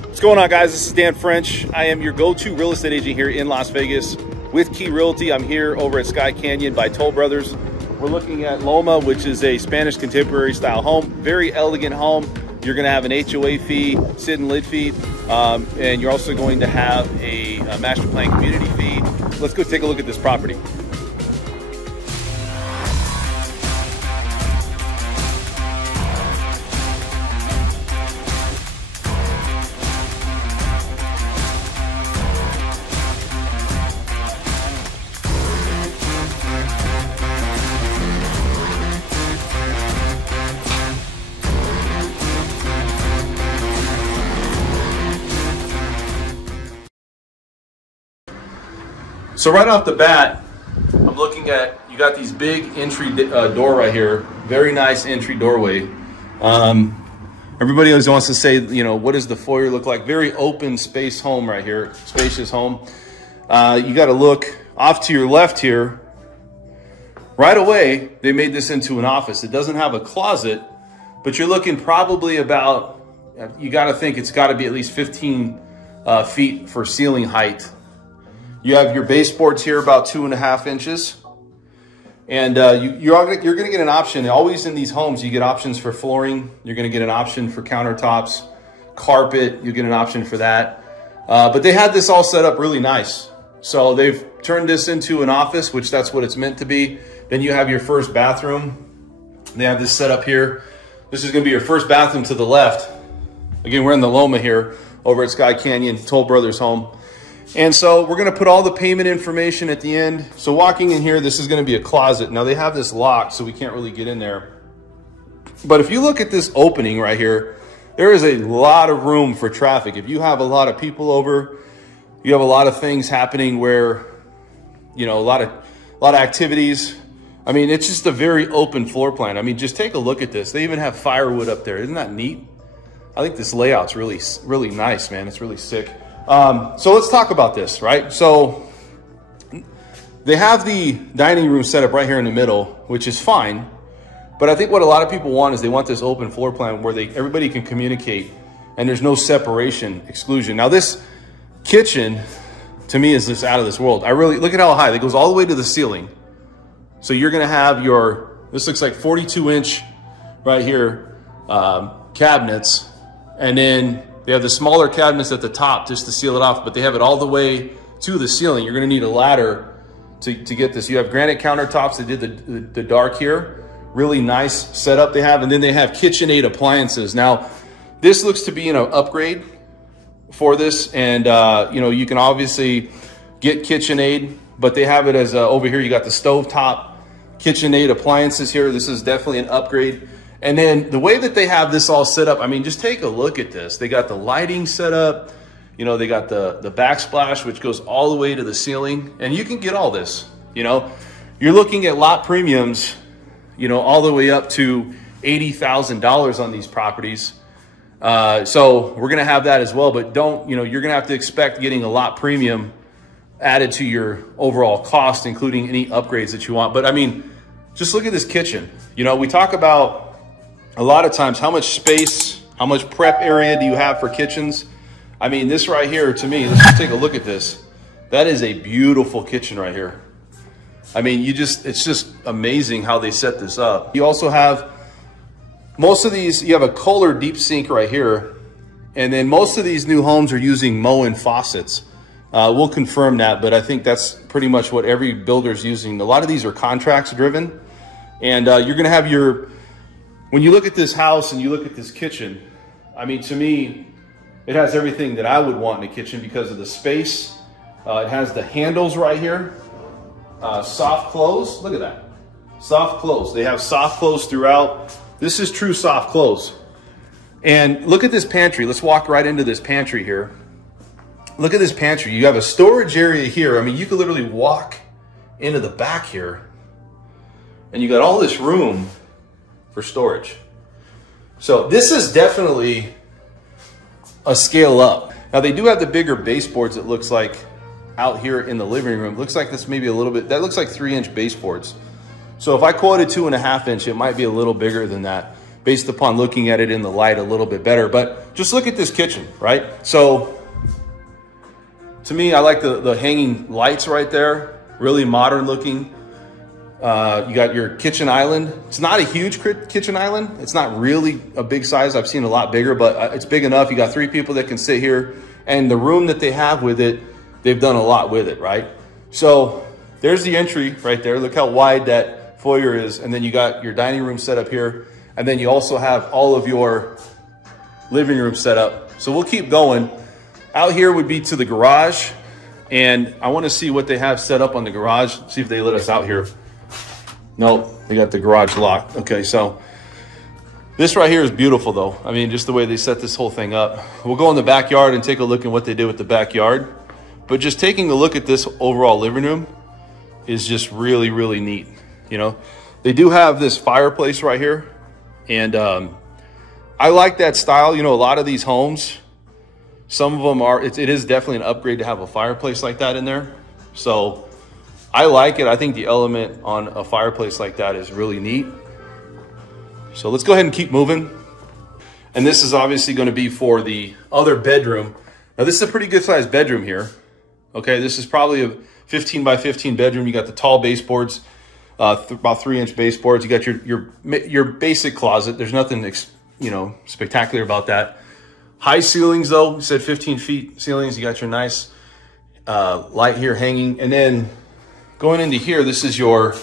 What's going on, guys? This is Dan French. I am your go-to real estate agent here in Las Vegas with Key Realty. I'm here over at Sky Canyon by Toll Brothers. We're looking at Loma, which is a Spanish contemporary style home. Very elegant home. You're going to have an HOA fee, sit and lid fee, and you're also going to have a master plan community fee. Let's go take a look at this property. So right off the bat, I'm looking at, you got these big entry door right here. Very nice entry doorway. Everybody always wants to say, you know, what does the foyer look like? Very open space home right here, spacious home. You got to look off to your left here. Right away, they made this into an office. It doesn't have a closet, but you're looking probably about, you got to think it's got to be at least 15 feet for ceiling height. You have your baseboards here about 2.5 inches. And you're going to get an option. Always in these homes, you get options for flooring. You're going to get an option for countertops, carpet. You get an option for that. But they had this all set up really nice. So they've turned this into an office, which that's what it's meant to be. Then you have your first bathroom. They have this set up here. This is going to be your first bathroom to the left. Again, we're in the Loma here over at Sky Canyon, Toll Brothers home. And so we're going to put all the payment information at the end. So walking in here, this is going to be a closet. Now they have this locked, so we can't really get in there. But if you look at this opening right here, there is a lot of room for traffic. If you have a lot of people over, you have a lot of things happening where, you know, a lot of activities. I mean, it's just a very open floor plan. I mean, just take a look at this. They even have firewood up there. Isn't that neat? I think this layout's really nice, man. It's really sick. So let's talk about this, right? So they have the dining room set up right here in the middle, which is fine. But I think what a lot of people want is they want this open floor plan where everybody can communicate and there's no separation, exclusion. Now this kitchen to me is just out of this world. Look at how high it goes all the way to the ceiling. So you're going to have this looks like 42-inch right here, cabinets. And then they have the smaller cabinets at the top just to seal it off, but they have it all the way to the ceiling. You're going to need a ladder to get this. You have granite countertops. They did the dark here. Really nice setup they have. And then they have KitchenAid appliances. Now, this looks to be an upgrade for this. And, you know, you can obviously get KitchenAid, but they have it as over here. You got the stovetop KitchenAid appliances here. This is definitely an upgrade. And then the way that they have this all set up, I mean, just take a look at this. They got the lighting set up. You know, they got the backsplash, which goes all the way to the ceiling. And you can get all this, you know. You're looking at lot premiums, you know, all the way up to $80,000 on these properties. So we're going to have that as well. But you're going to have to expect getting a lot premium added to your overall cost, including any upgrades that you want. But I mean, just look at this kitchen. You know, we talk about a lot of times how much space, how much prep area do you have for kitchens? I mean, this right here, to me, let's just take a look at this. That is a beautiful kitchen right here. I mean, it's just amazing how they set this up. You also have most of these, you have a Kohler deep sink right here. And then most of these new homes are using Moen faucets. We'll confirm that, but I think that's pretty much what every builder's using. A lot of these are contracts driven. And you're gonna have when you look at this house and you look at this kitchen, I mean, to me, it has everything that I would want in a kitchen because of the space. It has the handles right here. Soft close, look at that. Soft close, they have soft close throughout. This is true soft close. And look at this pantry. Let's walk right into this pantry here. Look at this pantry. You have a storage area here. I mean, you could literally walk into the back here and you got all this room for storage. So this is definitely a scale up. Now they do have the bigger baseboards, it looks like, out here in the living room. Looks like this maybe a little bit, that looks like 3-inch baseboards. So if I quoted 2.5 inch, it might be a little bigger than that. based upon looking at it in the light a little bit better. But just look at this kitchen, right? So to me, I like the hanging lights right there, really modern looking. You got your kitchen island. It's not a huge kitchen island. It's not really a big size. I've seen a lot bigger, but it's big enough. You got 3 people that can sit here, and the room that they have with it, they've done a lot with it, right? So there's the entry right there. Look how wide that foyer is. And then you got your dining room set up here. And then you also have all of your living room set up. So we'll keep going. Out here would be to the garage. And I want to see what they have set up on the garage. See if they let us out here. Nope, they got the garage locked. Okay, so this right here is beautiful though. I mean, just the way they set this whole thing up. We'll go in the backyard and take a look at what they did with the backyard. But just taking a look at this overall living room is just really, really neat. You know, they do have this fireplace right here. And I like that style. You know, a lot of these homes, some of them are, it is definitely an upgrade to have a fireplace like that in there. So I like it. I think the element on a fireplace like that is really neat. So let's go ahead and keep moving. And this is obviously going to be for the other bedroom. Now this is a pretty good sized bedroom here. Okay, this is probably a 15 by 15 bedroom. You got the tall baseboards, about 3-inch baseboards. You got your basic closet. There's nothing, you know, spectacular about that. High ceilings though. You said 15 feet ceilings. You got your nice light here hanging. And then going into here, this is your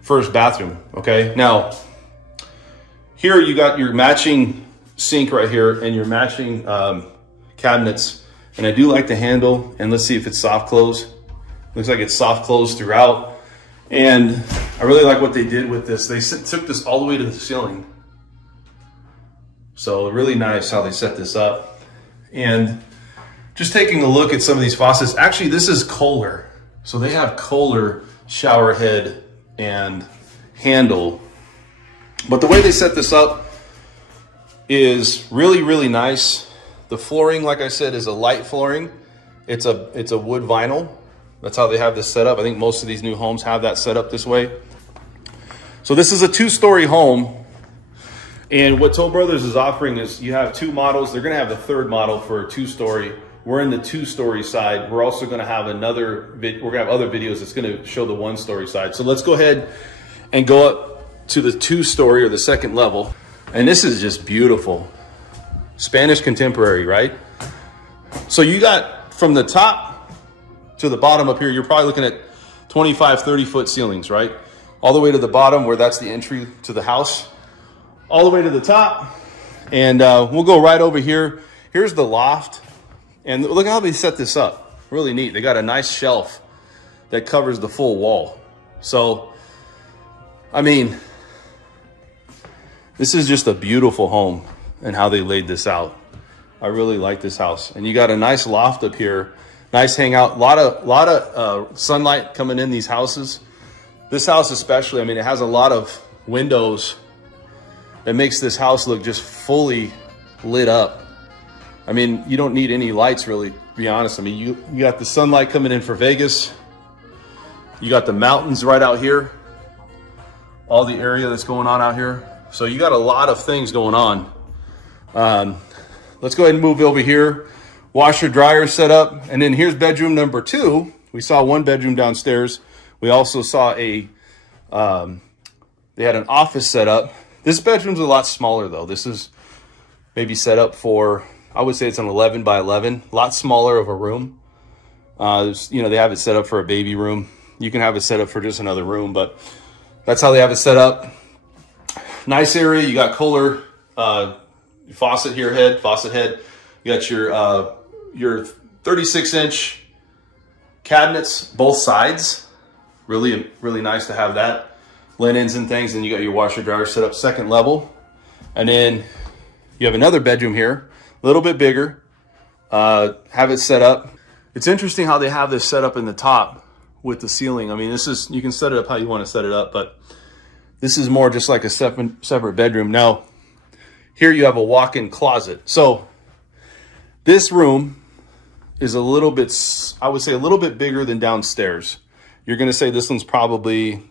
first bathroom. Okay, now here you got your matching sink right here and your matching cabinets. And I do like the handle, and let's see if it's soft close. Looks like it's soft close throughout. And I really like what they did with this. They took this all the way to the ceiling. So really nice how they set this up. And just taking a look at some of these faucets. Actually, this is Kohler. So they have Kohler shower head and handle. But the way they set this up is really, really nice. The flooring, like I said, is a light flooring. It's a wood vinyl. That's how they have this set up. I think most of these new homes have that set up this way. So this is a 2-story home. And what Toll Brothers is offering is you have 2 models. They're going to have the 3rd model for a 2-story. We're in the 2-story side. We're also going to have we're going to have other videos that's going to show the 1-story side. So let's go ahead and go up to the 2-story or the 2nd level. And this is just beautiful. Spanish contemporary, right? So you got from the top to the bottom up here, you're probably looking at 25, 30 foot ceilings, right? All the way to the bottom where that's the entry to the house, all the way to the top. And we'll go right over here. Here's the loft. And look how they set this up. Really neat. They got a nice shelf that covers the full wall. So, I mean, this is just a beautiful home. And how they laid this out. I really like this house. And you got a nice loft up here, nice hangout, a lot of sunlight coming in these houses. This house especially, I mean, it has a lot of windows that makes this house look just fully lit up. I mean, you don't need any lights really, to be honest. I mean, you got the sunlight coming in for Vegas. You got the mountains right out here. All the area that's going on out here. So you got a lot of things going on. Let's go ahead and move over here. Washer dryer set up. And then here's bedroom number 2. We saw 1 bedroom downstairs. We also saw they had an office set up. This bedroom's a lot smaller though. This is maybe set up for, I would say it's an 11 by 11, a lot smaller of a room. You know, they have it set up for a baby room. You can have it set up for just another room, but that's how they have it set up. Nice area. You got Kohler, faucet head. You got your 36-inch cabinets, both sides. Really, really nice to have that. Linens and things. And you got your washer dryer set up 2nd level. And then you have another bedroom here, a little bit bigger. Have it set up. It's interesting how they have this set up in the top with the ceiling. I mean, this is, you can set it up how you want to set it up, but this is more just like a separate bedroom. Now, here you have a walk-in closet. So this room is a little bit, I would say a little bit bigger than downstairs. You're going to say this one's probably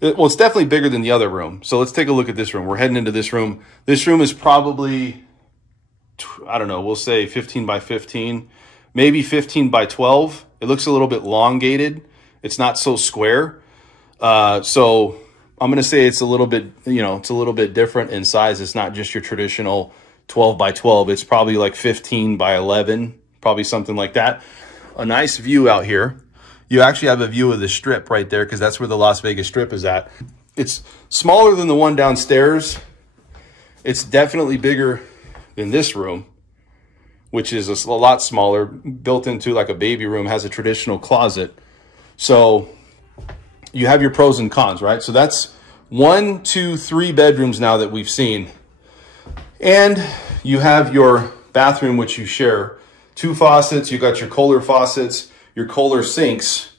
Well, it's definitely bigger than the other room. So let's take a look at this room. We're heading into this room. This room is probably, I don't know, we'll say 15 by 15, maybe 15 by 12. It looks a little bit elongated. It's not so square. So I'm going to say it's a little bit, you know, it's a little bit different in size. It's not just your traditional 12 by 12. It's probably like 15 by 11, probably something like that. A nice view out here. You actually have a view of the Strip right there because that's where the Las Vegas Strip is at. It's smaller than the one downstairs. It's definitely bigger than this room, which is a lot smaller, built into like a baby room, has a traditional closet. So you have your pros and cons, right? So that's 1, 2, 3 bedrooms now that we've seen. And you have your bathroom, which you share. 2 faucets, you got your Kohler faucets, your Kohler sinks.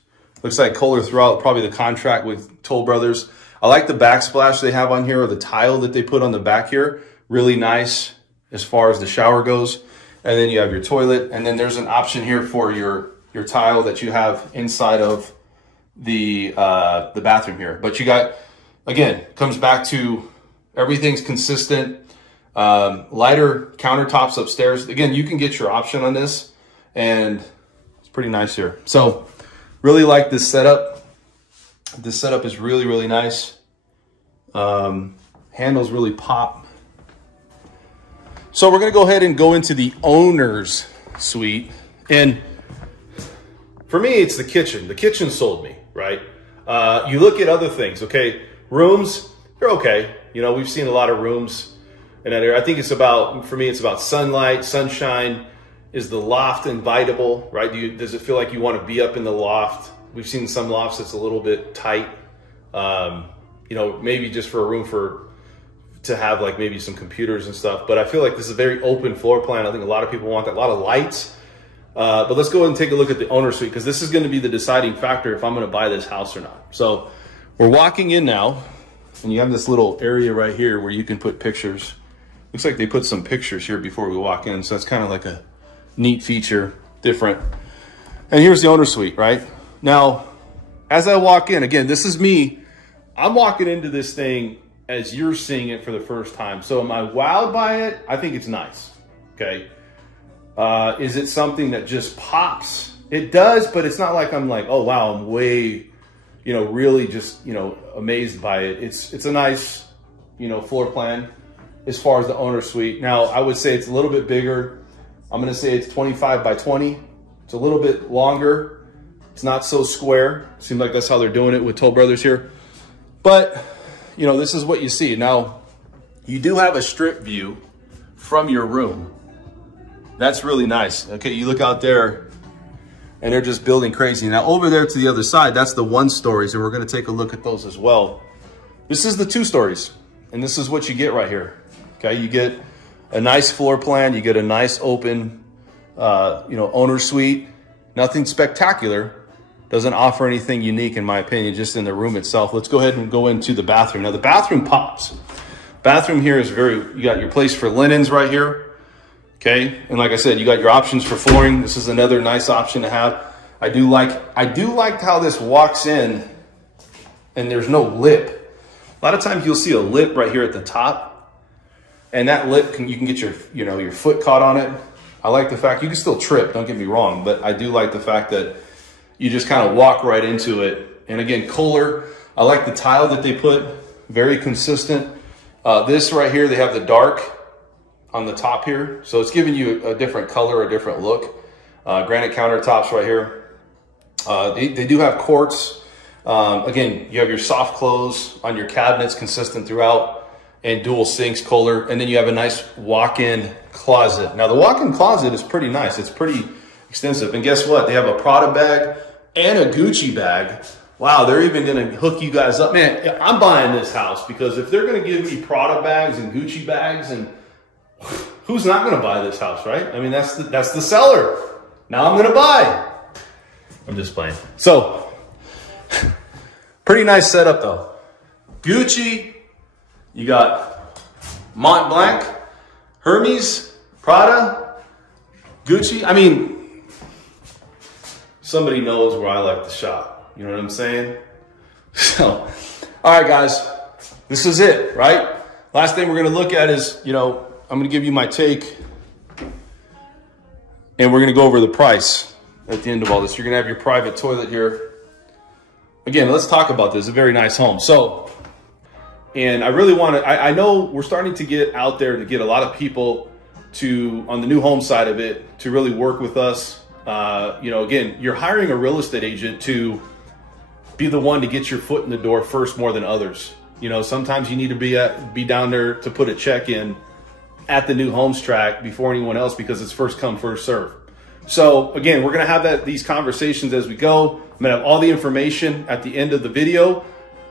Looks like Kohler throughout probably the contract with Toll Brothers. I like the backsplash they have on here, or the tile that they put on the back here. Really nice as far as the shower goes. And then you have your toilet. And then there's an option here for your tile that you have inside of the bathroom here. But you got, again, comes back to everything's consistent. Lighter countertops upstairs. Again, you can get your option on this, and it's pretty nice here. So really like this setup. This setup is really, really nice. Handles really pop. So we're going to go ahead and go into the owner's suite. And for me, it's the kitchen. The kitchen sold me, right? You look at other things, okay? Rooms, they're okay. You know, we've seen a lot of rooms in that area. I think it's about, for me, it's about sunlight, sunshine. Is the loft invitable, right? Does it feel like you want to be up in the loft? We've seen some lofts that's a little bit tight. You know, maybe just for a room to have like maybe some computers and stuff. But I feel like this is a very open floor plan. I think a lot of people want that, a lot of lights. But let's go ahead and take a look at the owner suite, because this is going to be the deciding factor if I'm going to buy this house or not. So we're walking in now, and you have this little area right here where you can put pictures. Looks like they put some pictures here before we walk in. So that's kind of like a neat feature, different. And here's the owner suite, right? Now, as I walk in, again, this is me. I'm walking into this thing as you're seeing it for the first time. So am I wowed by it? I think it's nice, okay? Is it something that just pops? It does, but it's not like I'm like, oh, wow, I'm way, you know, really just, you know, amazed by it. It's a nice, you know, floor plan as far as the owner suite. Now, I would say it's a little bit bigger. I'm going to say it's 25 by 20. It's a little bit longer. It's not so square. Seems like that's how they're doing it with Toll Brothers here. But, you know, this is what you see. Now, you do have a strip view from your room. That's really nice. Okay, you look out there and they're just building crazy. Now, over there to the other side, that's the 1-stories, and we're going to take a look at those as well. This is the 2-stories, and this is what you get right here. Okay, you get a nice floor plan. You get a nice open, you know, owner suite. Nothing spectacular. Doesn't offer anything unique, in my opinion, just in the room itself. Let's go ahead and go into the bathroom. Now, the bathroom pops. Bathroom here is you got your place for linens right here. Okay, and like I said, you got your options for flooring. This is another nice option to have. I do like how this walks in and there's no lip. A lot of times you'll see a lip right here at the top, and that lip you can get your foot caught on it. I like the fact you can still trip, don't get me wrong, but I do like the fact that you just kind of walk right into it. And again, Kohler, I like the tile that they put, very consistent. This right here, they have the dark on the top here. So it's giving you a different color, a different look. Granite countertops right here. They do have quartz. Again, you have your soft close on your cabinets, consistent throughout, and dual sinks, Kohler. And then you have a nice walk-in closet. Now the walk-in closet is pretty nice. It's pretty extensive. And guess what? They have a Prada bag and a Gucci bag. Wow, they're even gonna hook you guys up. Man, I'm buying this house, because if they're gonna give me Prada bags and Gucci bags, and who's not gonna buy this house, right? I mean, that's the seller. Now I'm gonna buy. I'm just playing. So, pretty nice setup though. Gucci, you got Mont Blanc, Hermes, Prada, Gucci. I mean, somebody knows where I like to shop. You know what I'm saying? So, all All right, guys, this is it, right? Last thing we're going to look at is, I'm going to give you my take, and we're going to go over the price at the end of all this. You're going to have your private toilet here. Again, let's talk about this. It's a very nice home. So, and I really want to, I know we're starting to get out there to get a lot of people on the new home side of it, to really work with us. Again, you're hiring a real estate agent to be the one to get your foot in the door first more than others. Sometimes you need to be down there to put a check in at the new homes track before anyone else, because it's first come, first serve. So again, we're going to have these conversations as we go. I'm going to have all the information at the end of the video.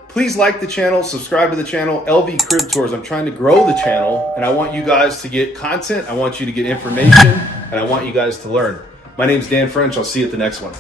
Please like the channel, subscribe to the channel, LV Crib Tours. I'm trying to grow the channel, and I want you guys to get content. I want you to get information, and I want you guys to learn. My name's Dan French. I'll see you at the next one.